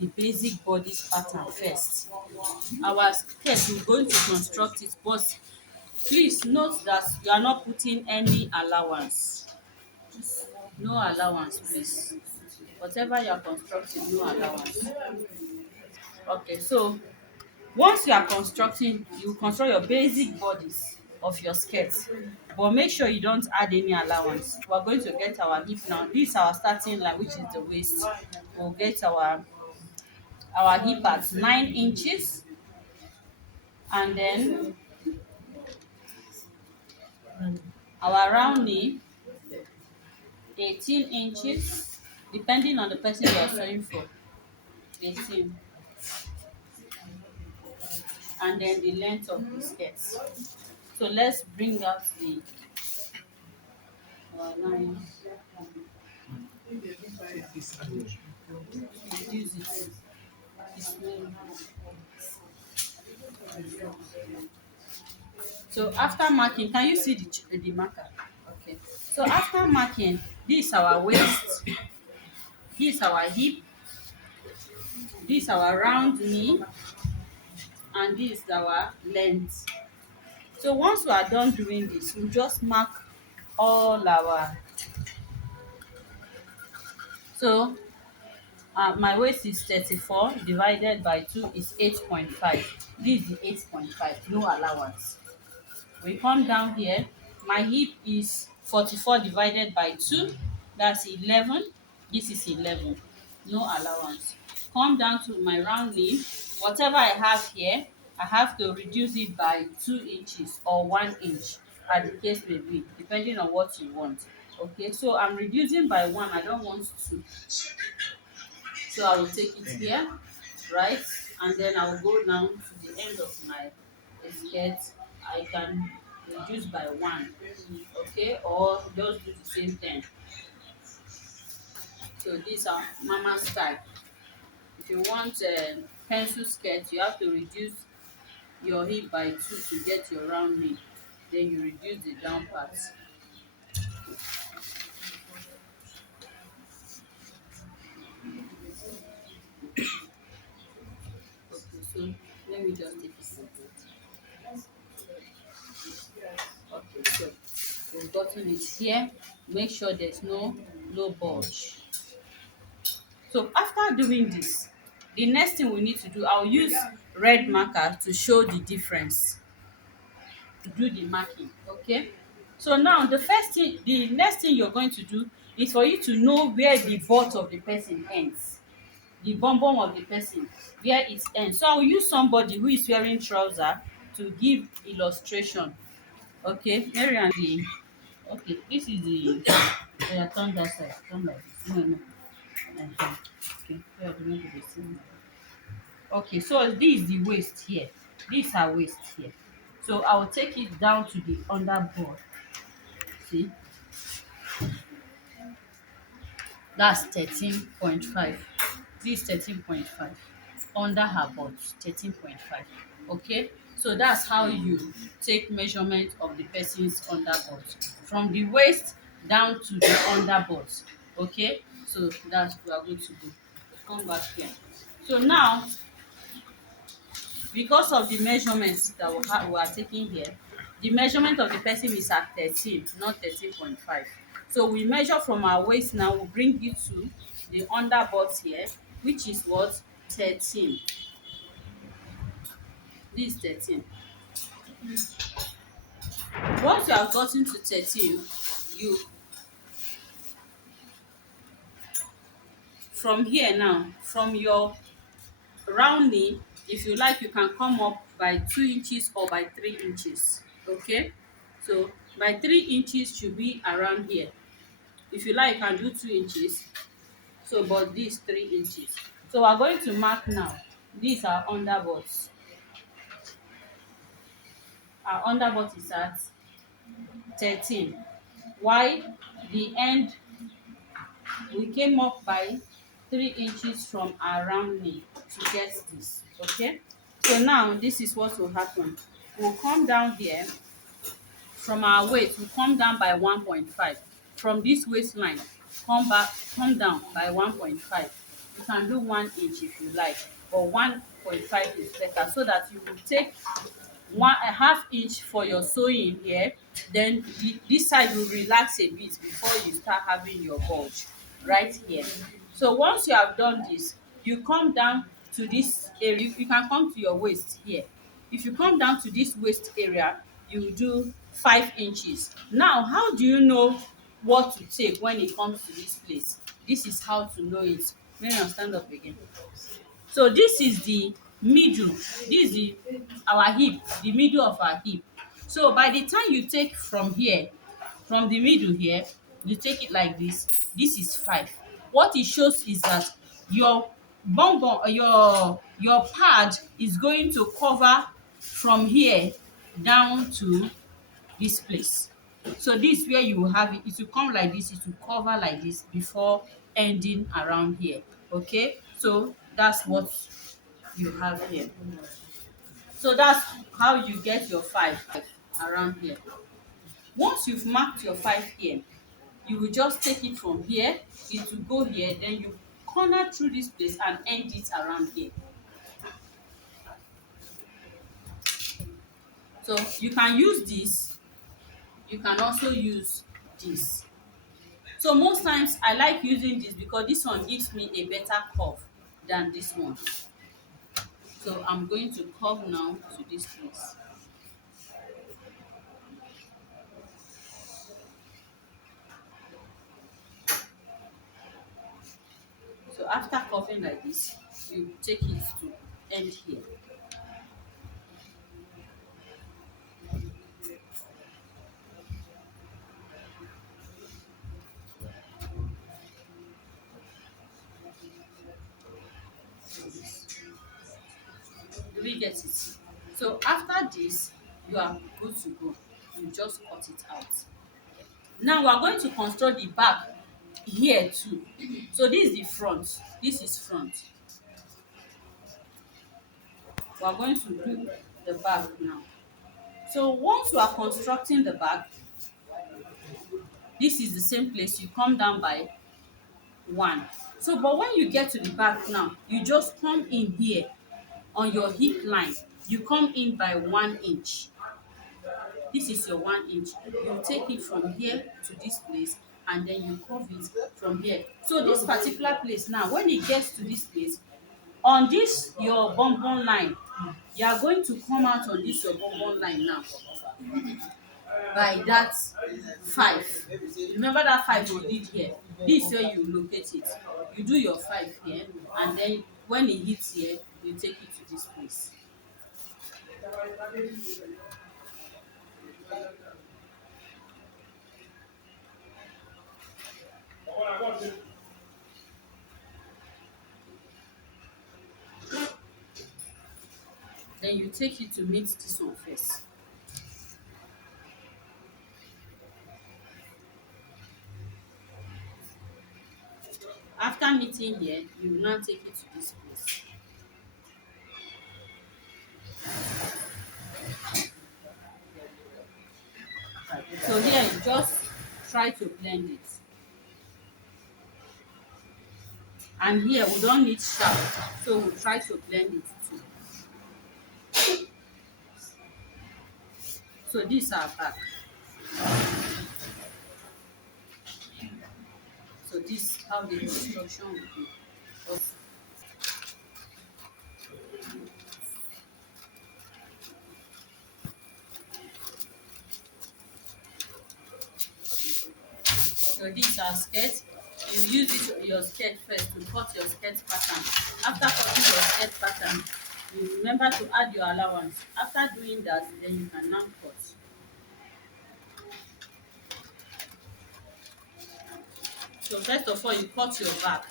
the basic body pattern first. Our skirt, we're going to construct it, but please note that you are not putting any allowance. No allowance, please. Whatever you are constructing, no allowance. Okay, so once you are constructing, you construct your basic bodies of your skirt, but make sure you don't add any allowance. We are going to get our hip now. This is our starting line, which is the waist. We'll get our hip at 9 inches, and then our round knee 18 inches, depending on the person you are sewing for. 18. And then the length of the skirt. So let's bring out the our line. Reduce it. This way. So after marking, can you see the marker? Okay. So after marking, this is our waist, this is our hip, this is our round knee, and this is our length. So once we are done doing this, we just mark all our. So my waist is 34 divided by 2 is 8.5. This is the 8.5, no allowance. We come down here, my hip is 44 divided by 2, that's 11. This is 11, no allowance. Come down to my round knee, whatever I have here, I have to reduce it by 2 inches or 1 inch, as the case may be, depending on what you want. Okay, so I'm reducing by 1, I don't want 2. So I will take it here, right? And then I will go down to the end of my skirt. I can reduce by 1, okay, or just do the same thing. So these are mama style. If you want a pencil skirt, you have to reduce your hip by 2 to get your round knee. Then you reduce the down part. Okay, so let me just take it like that. Okay, so we've gotten it here. Make sure there's no low bulge. So after doing this, the next thing we need to do, I'll use red marker to show the difference, to do the marking. Okay, so now the next thing you're going to do is for you to know where the butt of the person ends, the bum bum of the person, where it ends. So I'll use somebody who is wearing trouser to give illustration. Okay, Mary and the okay, this is the turn that side, turn like this. No, no. Okay, so I want to be seen. Okay, so this is the waist here. This is her waist here. So I will take it down to the underboard. See, that's 13.5. This is 13.5. Under her butt, 13.5. Okay, so that's how you take measurement of the person's underbutt from the waist down to the underbutt. Okay, so that's we are going to do. Come back here. So now, because of the measurements that we are taking here, the measurement of the person is at 13, not 13.5. So we measure from our waist now, we bring it to the underbutt here, which is what? 13. This is 13. Once you have gotten to 13, you from here now, from your round knee, if you like, you can come up by 2 inches or by 3 inches. Okay, so by 3 inches should be around here. If you like, you can do 2 inches. So but this 3 inches. So we are going to mark now. These are underbutts. Our underbutt is at 13. Why? The end, we came up by 3 inches from our round knee to get this. Okay, so now this is what will happen. We'll come down here from our waist, we'll come down by 1.5. From this waistline, come down by 1.5. You can do 1 inch if you like, but 1.5 is better, so that you will take one a half inch for your sewing here, then this side will relax a bit before you start having your bulge right here. So once you have done this, you come down to this area. You can come to your waist here. If you come down to this waist area, you do 5 inches. Now, how do you know what to take when it comes to this place? This is how to know it. Miriam, stand up again. So this is the middle, this is our hip, the middle of our hip. So by the time you take from here, from the middle here, you take it like this is 5. What it shows is that your bum bum, your pad is going to cover from here down to this place. So this where you will have it, it will come like this, it will cover like this before ending around here. Okay, so that's what you have here. So that's how you get your 5 around here. Once you've marked your 5 here, you will just take it from here, it will go here, then you corner through this place and end it around here. So you can use this, you can also use this. So most times I like using this because this one gives me a better curve than this one. So I'm going to curve now to this place. So after curving like this, you take it to end here. Do we get it? So after this, you are good to go. You just cut it out. Now we are going to construct the back here too. So this is the front, this is front. We are going to do the back now. So once you are constructing the back, this is the same place, you come down by 1. So but when you get to the back now, you just come in here on your hip line, you come in by 1 inch. This is your 1 inch. You take it from here to this place and then you curve it from here. So this particular place now, when it gets to this place, on this your bum bum line, you are going to come out on this your bum bum line now by that 5. Remember that 5 you did here. This is where you locate it. You do your 5 here, and then when it hits here, you take it to this place. Then you take it to meet this one first. After meeting here, you will now take it to this place. So here you just try to blend it. And here we don't need sharp, so we'll try to blend it too. So this are back. So this how the construction will be. So this are skirt. You use this your skirt first to cut your skirt pattern. After cutting your skirt pattern, you remember to add your allowance. After doing that, then you can now cut. So first of all, you cut your back.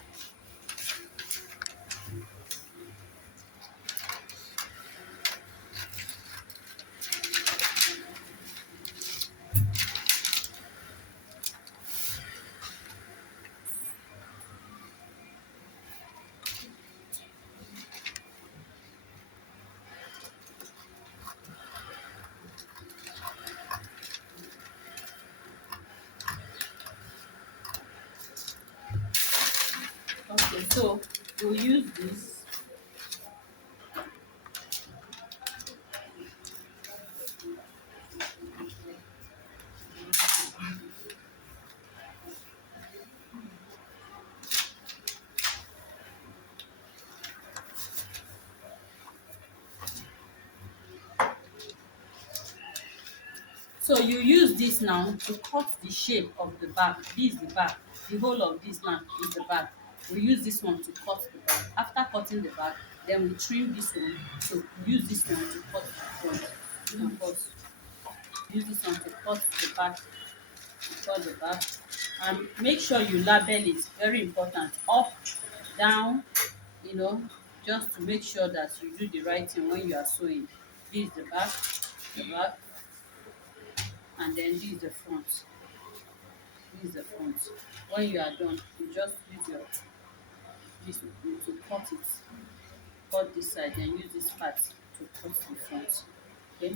we'll use this. So you use this now to cut the shape of the back. This is the back. The whole of this now is the back. We use this one to cut the back. After cutting the back, then we trim this one. So use this one to cut the front. You can pause. Use this one to cut the back. To cut the back. And make sure you label it. Very important. Up, down, you know, just to make sure that you do the right thing when you are sewing. This is the back, and then this is the front. This is the front. When you are done, you just use your this to cut it. Cut this side, then use this part to cut the front. Okay.